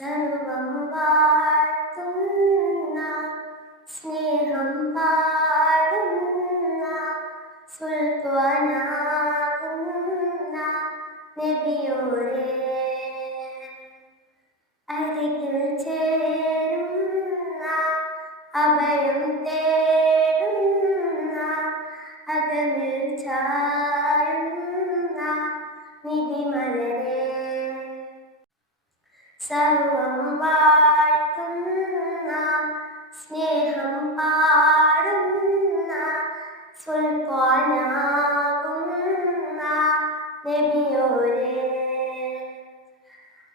സർവം വാഴ്ത്തുന്ന സ്നേഹം പാടുന്ന സുൽത്താനാകുന്ന നബിയോരേ അരികിൽ ചേരുന്ന അഭയം തേടുന്ന അകമിൽ ചായുന്ന നിധിമലരേ സർവം വാഴ്ത്തുന്ന സ്നേഹം പാടുന്ന സുൽത്താനാകുന്ന നബിയോരേ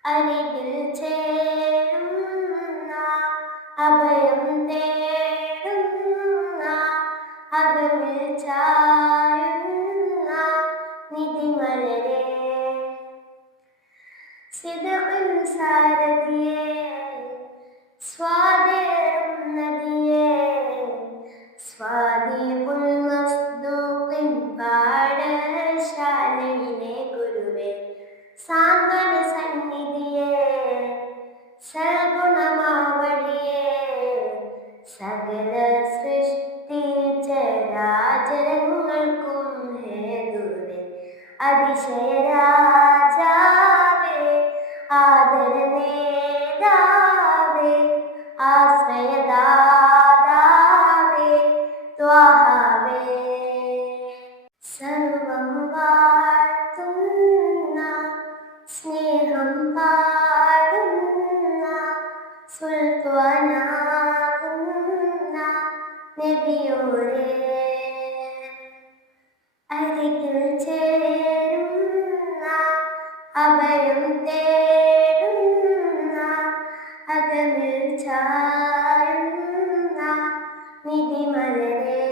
അരികിൽ ചേരുന്ന അഭയം തേടുന്ന അകമിൽ ചായുന്ന നിധിമലരേ സിദ്ഖിൻ സാരഥിയേ സ്വാദേറും നദിയേ സ്വാദീഖുൽ മസ്ദൂഖിൻ പാഠശാലയിലെ ഗുരുവേ സാന്ത്വന സന്നിധിയേ സൽഗുണമാവഴിയേ സകല സൃഷ്ടി ചരാചരങ്ങൾക്കും ഹേതുവേ അതിശയരാജാവേ ആദരനേതാവേ ആശ്രയദാതാവേ ത്വാഹാവേ സർവം വാഴ്ത്തുന്ന സ്നേഹം പാടുന്ന സുൽത്താനാകുന്ന നബിയോരേ അരികിൽ ചേരുന്ന അഭയം തേടുന്ന അകമിൽ ചായുന്ന നിധിമലരേ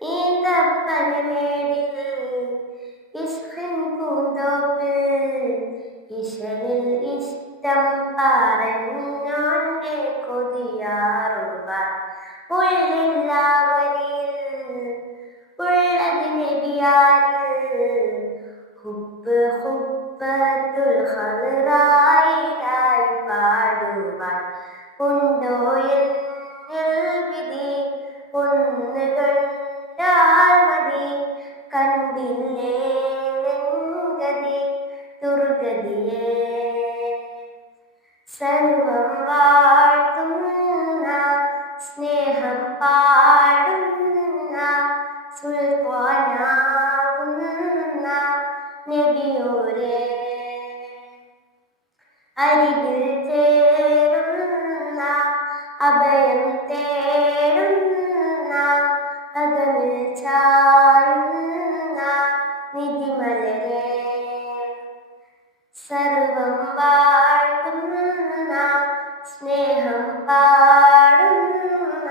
ഈന്തപ്പനമേടിൽ ഇഷ്കിൻ പൂന്തോപ്പിൽ ഇശലിൽ ഇഷ്ടം പറഞ്ഞോന്റെ കൊതിയാറുവാൻ ഉള്ളില്ലാവരിൽ ഉള്ളത് നബിയാരിൽ ഹുബ്ബ് ഹുബ്ബത്തുൽ ഖദറായിലായി പാടുവാൻ ഉണ്ടോ എന്നിൽ വിധി ഒന്ന് കണ്ടാൽ മതി കണ്ടില്ലേ ഗതി ദുർഗതിയേ സർവം വാഴ്ത്തുന്ന സ്നേഹം പാടുന്ന സുൽത്താനാകുന്ന നബിയോരേ അരികിൽ ചേരുന്ന അഭയം തേടുന്ന അകമിൽ ചായുന്ന നിധിമലരേ സർവം വാഴ്ത്തുന്ന സ്നേഹം പാടുന്ന